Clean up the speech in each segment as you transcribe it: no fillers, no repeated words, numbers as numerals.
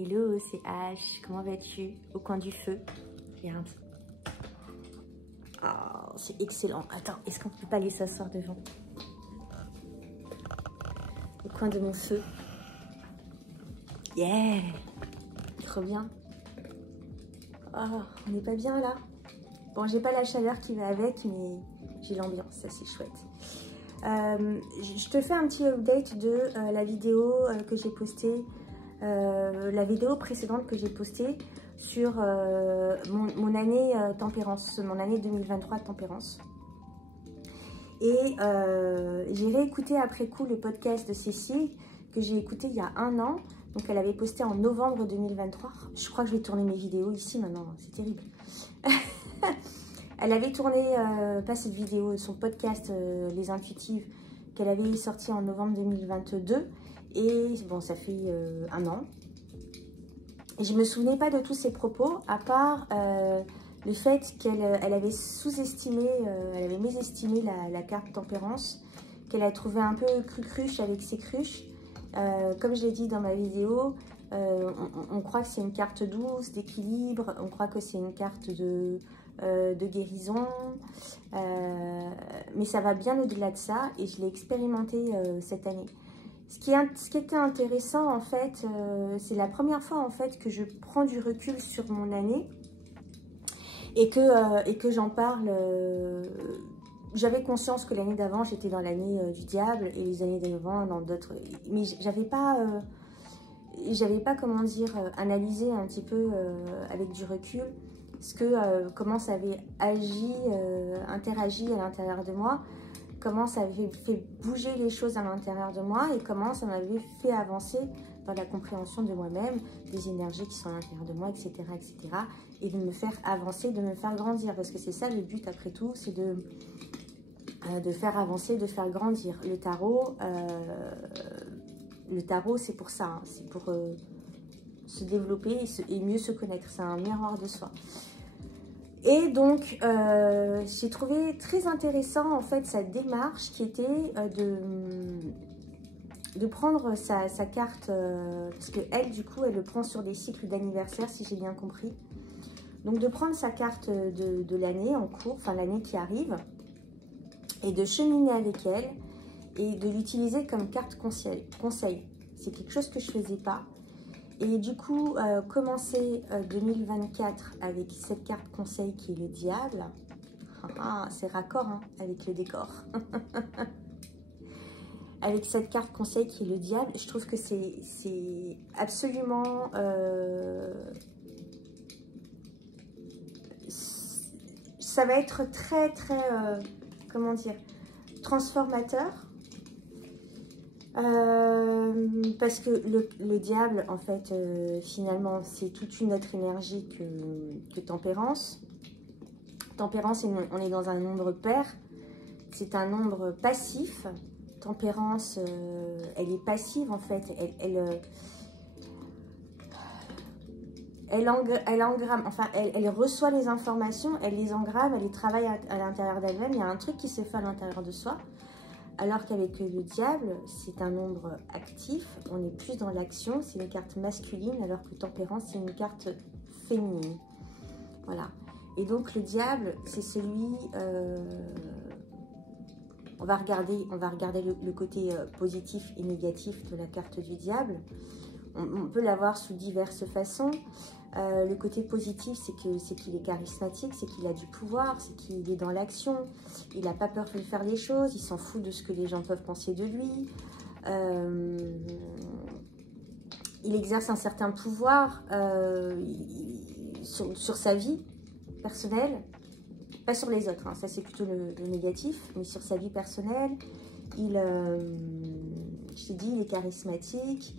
Hello, c'est H. Comment vas-tu? Au coin du feu. Regarde. Oh, c'est excellent. Attends, est-ce qu'on peut pas aller s'asseoir devant? Au coin de mon feu. Yeah! Trop bien. Oh, on n'est pas bien là? Bon, j'ai pas la chaleur qui va avec, mais j'ai l'ambiance, ça c'est chouette. Je te fais un petit update de la vidéo que j'ai postée, la vidéo précédente que j'ai postée sur mon année tempérance, mon année 2023 tempérance. Et j'ai réécouté après coup le podcast de Cécile que j'ai écouté il y a 1 an. Donc elle avait posté en novembre 2023. Je crois que je vais tourner mes vidéos ici maintenant, c'est terrible. Elle avait tourné, pas cette vidéo, son podcast Les Intuitives, qu'elle avait sorti en novembre 2022. Et bon, ça fait 1 an. Et je ne me souvenais pas de tous ses propos, à part le fait qu'elle avait sous-estimé, elle avait mésestimé la carte tempérance, qu'elle a trouvé un peu cruche avec ses cruches. Comme je l'ai dit dans ma vidéo, on croit que c'est une carte douce, d'équilibre, on croit que c'est une carte de guérison, mais ça va bien au-delà de ça et je l'ai expérimenté cette année. Ce qui était intéressant en fait, c'est la première fois en fait que je prends du recul sur mon année et que j'en parle. J'avais conscience que l'année d'avant j'étais dans l'année du diable et les années d'avant dans d'autres, mais j'avais pas comment dire analysé un petit peu avec du recul comment ça avait agi, interagi à l'intérieur de moi, comment ça avait fait bouger les choses à l'intérieur de moi et comment ça m'avait fait avancer dans la compréhension de moi-même, des énergies qui sont à l'intérieur de moi, etc., etc. Et de me faire avancer, de me faire grandir. Parce que c'est ça le but après tout, c'est de faire avancer, de faire grandir. Le tarot c'est pour ça, hein, c'est pour se développer et mieux se connaître. C'est un miroir de soi. Et donc, j'ai trouvé très intéressant en fait sa démarche qui était de prendre sa carte, parce qu'elle du coup elle le prend sur des cycles d'anniversaire si j'ai bien compris. Donc de prendre sa carte de l'année en cours, enfin l'année qui arrive, et de cheminer avec elle et de l'utiliser comme carte conseil. C'est quelque chose que je ne faisais pas. Et du coup, commencer 2024 avec cette carte conseil qui est le diable, c'est raccord hein, avec le décor. Avec cette carte conseil qui est le diable, je trouve que c'est absolument... ça va être très, très... comment dire, transformateur. Parce que le diable, en fait, finalement, c'est toute une autre énergie que tempérance. Tempérance, on est dans un nombre pair. C'est un nombre passif. Tempérance, elle est passive, en fait. Elle engramme, enfin, elle reçoit les informations, elle les engramme, elle les travaille à l'intérieur d'elle-même. Il y a un truc qui se fait à l'intérieur de soi. Alors qu'avec le diable, c'est un nombre actif, on est plus dans l'action, c'est une carte masculine, alors que tempérance, c'est une carte féminine. Voilà. Et donc le diable, c'est celui... on va regarder le côté positif et négatif de la carte du diable. On peut l'avoir sous diverses façons. Le côté positif, c'est qu'il est charismatique, c'est qu'il a du pouvoir, c'est qu'il est dans l'action, il n'a pas peur de faire les choses, il s'en fout de ce que les gens peuvent penser de lui. Il exerce un certain pouvoir sur sa vie personnelle, pas sur les autres, hein, ça c'est plutôt le négatif, mais sur sa vie personnelle, je t'ai dit, il est charismatique.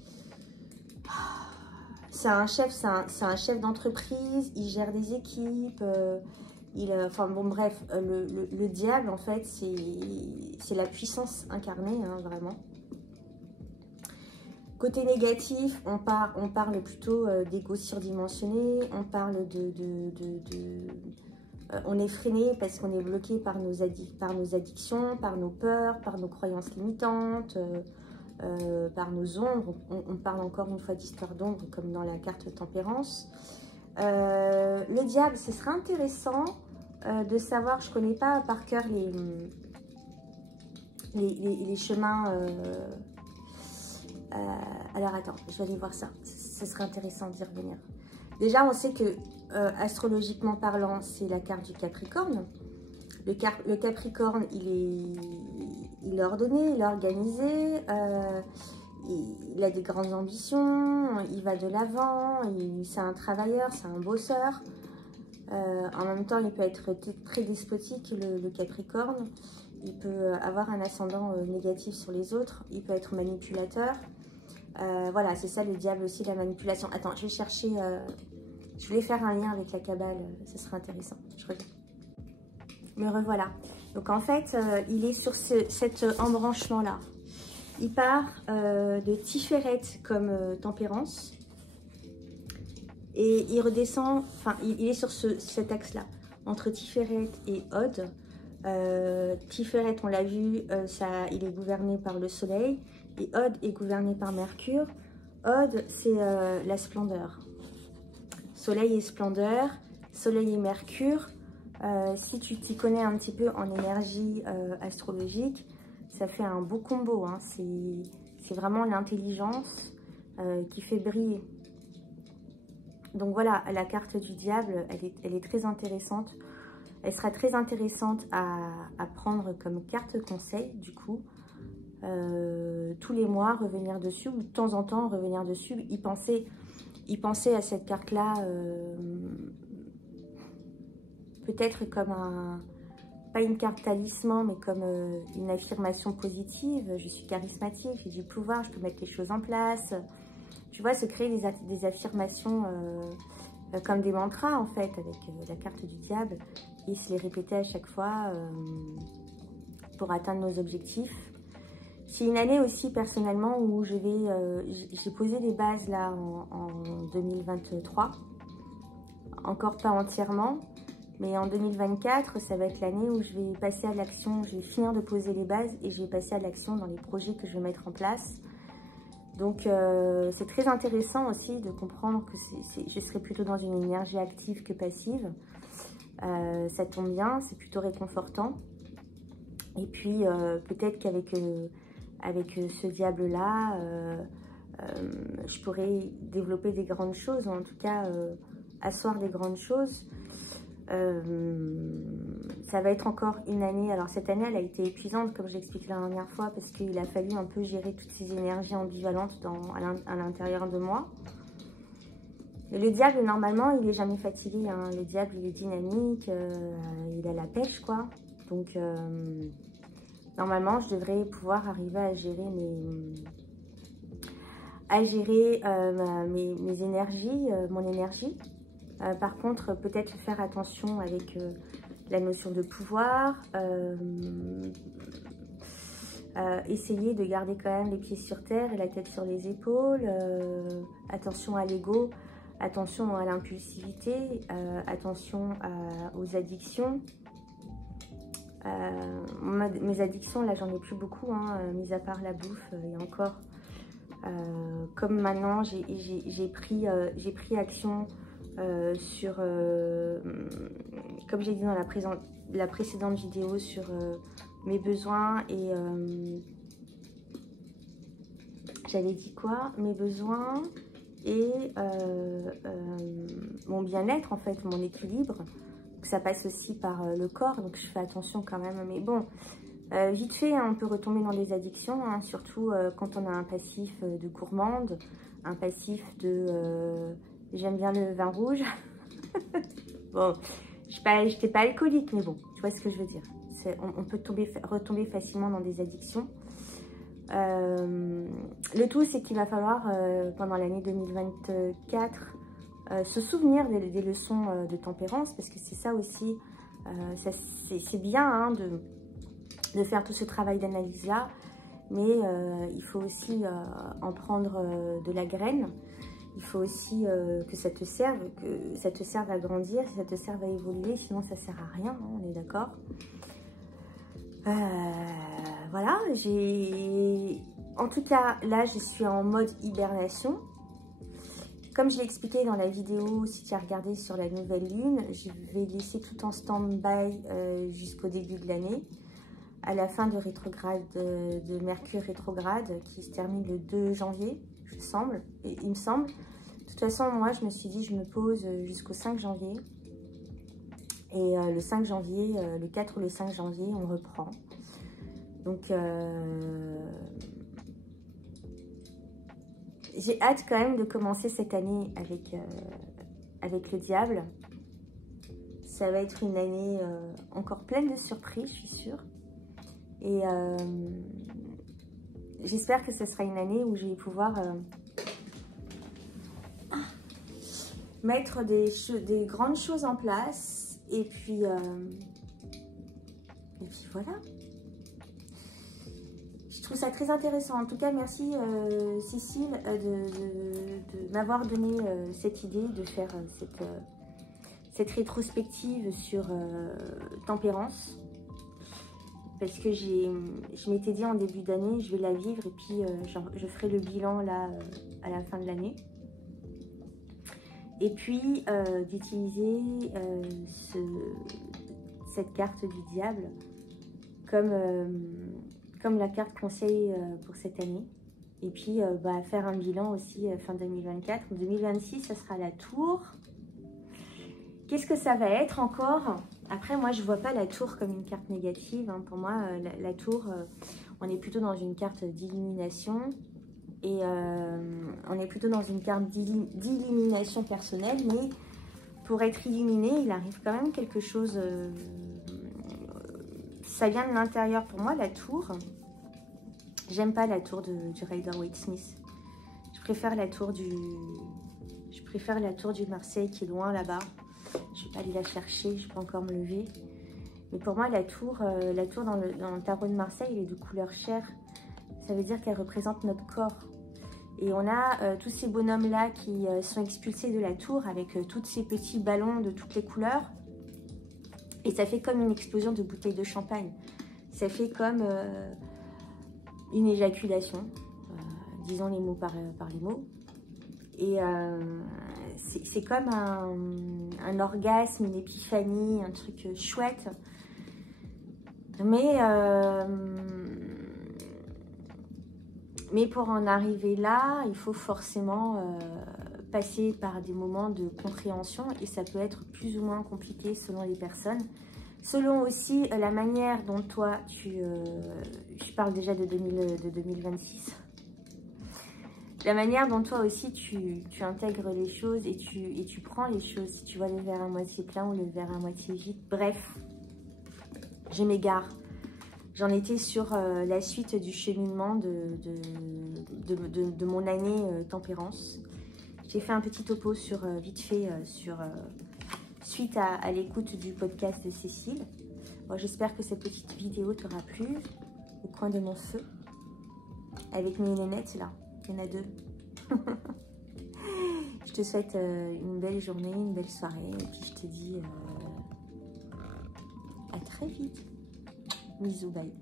C'est un chef d'entreprise, il gère des équipes, enfin bon bref, le diable en fait c'est la puissance incarnée, hein, vraiment. Côté négatif, on parle plutôt d'ego surdimensionné, on parle on est freiné parce qu'on est bloqué par nos addictions, par nos peurs, par nos croyances limitantes, par nos ombres. On parle encore une fois d'histoire d'ombre, comme dans la carte tempérance. Le diable, ce serait intéressant de savoir, je ne connais pas par cœur les chemins. Alors attends, je vais aller voir ça. Ce serait intéressant d'y revenir. Déjà, on sait que astrologiquement parlant, c'est la carte du Capricorne. Le Capricorne, il est ordonné, il est organisé, il a des grandes ambitions, il va de l'avant, c'est un travailleur, c'est un bosseur. En même temps, il peut être très despotique, le Capricorne. Il peut avoir un ascendant négatif sur les autres. Il peut être manipulateur. Voilà, c'est ça le diable aussi, la manipulation. Attends, je vais chercher... je voulais faire un lien avec la Kabbale, ce serait intéressant. Je reviens. Me revoilà. Donc en fait, il est sur cet embranchement-là. Il part de Tiferet comme tempérance. Et il redescend, enfin, il est sur cet axe-là, entre Tiferet et Od. Tiferet, on l'a vu, il est gouverné par le soleil. Et Od est gouverné par Mercure. Od, c'est la splendeur. Soleil et splendeur, soleil et Mercure. Si tu t'y connais un petit peu en énergie astrologique, ça fait un beau combo. Hein. C'est vraiment l'intelligence qui fait briller. Donc voilà, la carte du diable, elle est très intéressante. Elle sera très intéressante à prendre comme carte conseil, du coup. Tous les mois, revenir dessus, ou de temps en temps, revenir dessus, y penser à cette carte-là, peut-être comme pas une carte talisman, mais comme une affirmation positive. Je suis charismatique, j'ai du pouvoir, je peux mettre les choses en place. Tu vois, se créer des affirmations comme des mantras, en fait, avec la carte du diable, et se les répéter à chaque fois pour atteindre nos objectifs. C'est une année aussi, personnellement, où j'ai posé des bases, là, en 2023. Encore pas entièrement, mais en 2024, ça va être l'année où je vais passer à l'action. Je vais finir de poser les bases et je vais passer à l'action dans les projets que je vais mettre en place. Donc, c'est très intéressant aussi de comprendre que je serai plutôt dans une énergie active que passive. Ça tombe bien, c'est plutôt réconfortant. Et puis, peut-être qu'avec ce diable-là, je pourrais développer des grandes choses, ou en tout cas, asseoir des grandes choses. Ça va être encore une année. Alors cette année, elle a été épuisante, comme j'expliquais la dernière fois, parce qu'il a fallu un peu gérer toutes ces énergies ambivalentes à l'intérieur de moi. Et le diable, normalement, il n'est jamais fatigué. Hein. Le diable, il est dynamique, il a la pêche, quoi. Donc, normalement, je devrais pouvoir arriver à gérer mes énergies, mon énergie. Par contre, peut-être faire attention avec la notion de pouvoir, essayer de garder quand même les pieds sur terre et la tête sur les épaules, attention à l'ego, attention à l'impulsivité, attention aux addictions. Mes addictions, là, j'en ai plus beaucoup, hein, mis à part la bouffe, et encore. Comme maintenant, j'ai pris action sur, comme j'ai dit dans la précédente vidéo, sur mes besoins et j'avais dit quoi? Mes besoins et mon bien-être, en fait, mon équilibre. Ça passe aussi par le corps, donc je fais attention quand même. Mais bon, vite fait, hein, on peut retomber dans des addictions, hein, surtout quand on a un passif de gourmande, un passif de... j'aime bien le vin rouge. Bon, je n'étais pas alcoolique, mais bon, tu vois ce que je veux dire. On peut retomber facilement dans des addictions. Le tout, c'est qu'il va falloir, pendant l'année 2024, se souvenir des leçons de tempérance, parce que c'est ça aussi, c'est bien, hein, de faire tout ce travail d'analyse-là, mais il faut aussi en prendre de la graine. Il faut aussi que ça te serve à grandir, que ça te serve à évoluer, sinon ça ne sert à rien, hein, on est d'accord. Voilà, en tout cas, là, je suis en mode hibernation. Comme je l'ai expliqué dans la vidéo, si tu as regardé sur la nouvelle lune, je vais laisser tout en stand-by jusqu'au début de l'année, à la fin de rétrograde de Mercure rétrograde qui se termine le 2 janvier, il me semble. De toute façon, moi, je me suis dit, je me pose jusqu'au 5 janvier. Et le 5 janvier, le 4 ou le 5 janvier, on reprend. Donc, j'ai hâte quand même de commencer cette année avec le diable. Ça va être une année encore pleine de surprises, je suis sûre. Et j'espère que ce sera une année où je vais pouvoir mettre des grandes choses en place. Et puis voilà. Je trouve ça très intéressant. En tout cas, merci Cécile de m'avoir donné cette idée de faire cette rétrospective sur Tempérance. Parce que je m'étais dit en début d'année, je vais la vivre et puis je ferai le bilan là à la fin de l'année. Et puis d'utiliser cette carte du diable comme la carte conseil pour cette année. Et puis faire un bilan aussi fin 2024. En 2026, ça sera la tour. Qu'est-ce que ça va être encore? Après, moi, je ne vois pas la tour comme une carte négative. Hein. Pour moi, la tour, on est plutôt dans une carte d'illumination. Et on est plutôt dans une carte d'illumination personnelle. Mais pour être illuminé, il arrive quand même quelque chose... ça vient de l'intérieur pour moi, la tour. J'aime pas la tour du Rider-Waite-Smith. Je préfère la tour du Marseille qui est loin là-bas. Je vais pas aller la chercher, je peux encore me lever. Mais pour moi, la tour dans le tarot de Marseille, elle est de couleur chair. Ça veut dire qu'elle représente notre corps. Et on a tous ces bonhommes-là qui sont expulsés de la tour avec tous ces petits ballons de toutes les couleurs. Et ça fait comme une explosion de bouteilles de champagne. Ça fait comme une éjaculation. Disons les mots par les mots. Et c'est comme un orgasme, une épiphanie, un truc chouette. Mais pour en arriver là, il faut forcément passer par des moments de compréhension. Et ça peut être plus ou moins compliqué selon les personnes. Selon aussi la manière dont toi, je parle déjà de 2026. La manière dont toi aussi tu intègres les choses et tu prends les choses, si tu vois le verre à moitié plein ou le verre à moitié vide. Bref, je m'égare. J'en étais sur la suite du cheminement de mon année Tempérance. J'ai fait un petit topo vite fait suite à l'écoute du podcast de Cécile. Bon, j'espère que cette petite vidéo t'aura plu au coin de mon feu avec mes lunettes là. Il y en a deux. Je te souhaite une belle journée, une belle soirée. Et puis je te dis à très vite. Bisous, bye.